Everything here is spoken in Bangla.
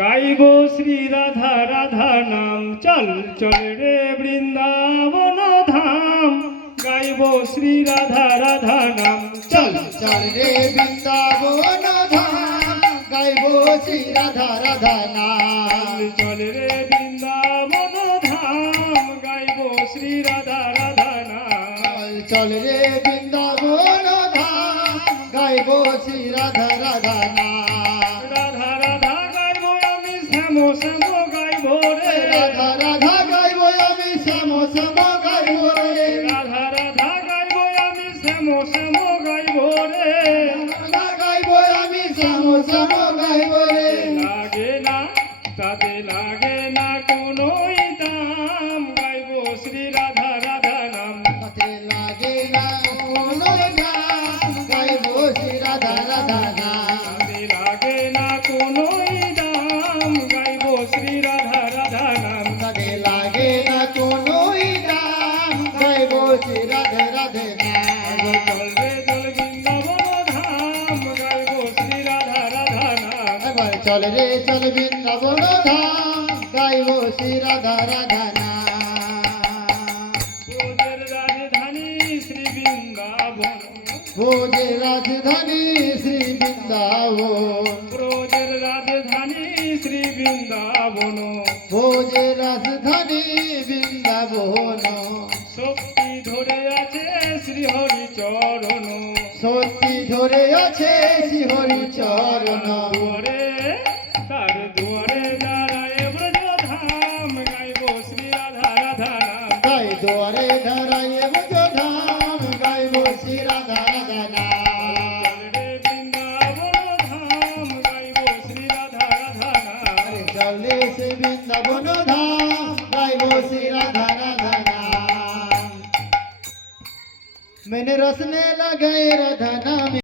গাইব শ্রী রাধা রাধা নাম, চল চল রে বৃন্দাবন ধাম। গাইব শ্রী রাধা রাধা নাম, চল চল রে বৃন্দাবন ধাম, গাইব শ্রী রাধা রাধা নাম। চল রে বৃন্দাবন ধাম, গাইব শ্রী রাধা রাধা নাম। চল রে বৃন্দাবন ধাম, গাইব শ্রী রাধা রাধা নাম। রাধা রাধা গাইব আমি শ্যাম শ্যাম গাইব রে, রাধা রাধা গাইব আমি শ্যাম শ্যাম গাইব রে। রাধা রাধা গাইব আমি শ্যাম শ্যাম গাইব রে। রাধা গাইব আমি শ্যাম শ্যাম গাইব রে। লাগে না তাতে লাগে না কোনোই দাম, গাইব শ্রী রাধা রাধা নাম। তাতে লাগে না কোনো নাম, গাইব শ্রী রাধা রাধা নাম। তাতে লাগে না কোনোই দাম, গাইব শ্রী রাধা রাধা নাম। তাতে লাগে না কোনোই দাম, গাইব শ্রী রাধে রাধে নাম। চল রে চল বৃন্দাবন ধাম, গাইব শ্রী রাধা রাধা নাম। এবার চল রে চল বৃন্দাবন ধাম, গাইব শ্রী রাধা রাধা নাম। ব্রজের রাজধানী শ্রী বৃন্দাবন, ভোজে রাজধানী শ্রী বৃন্দাবন। ব্রজের রাজধানী শ্রী বৃন্দাবন। ভোজে রাজধানী বৃন্দাবন। শক্তি ধরে আছে শ্রী হরি চরণ, সত্যি ধরে আছে শ্রী হরি চরণ। দুয়ারে তার দুয়ারে দাঁড়ায় ব্রজ ধাম, গাইব শ্রী রাধা রাধা নাম। তাই দুয়ারে দাঁড়াইয়ে বুঝ ধাম, গাইব শ্রী রাধা রাধা নাম। চল রে বৃন্দাবন ধাম, গাইব শ্রী রাধা রাধা নাম। চলে সে বৃন্দাবন ধাম, গাইব শ্রী রাধা রাধা নাম। मैंने रसने लगे राधा नाम।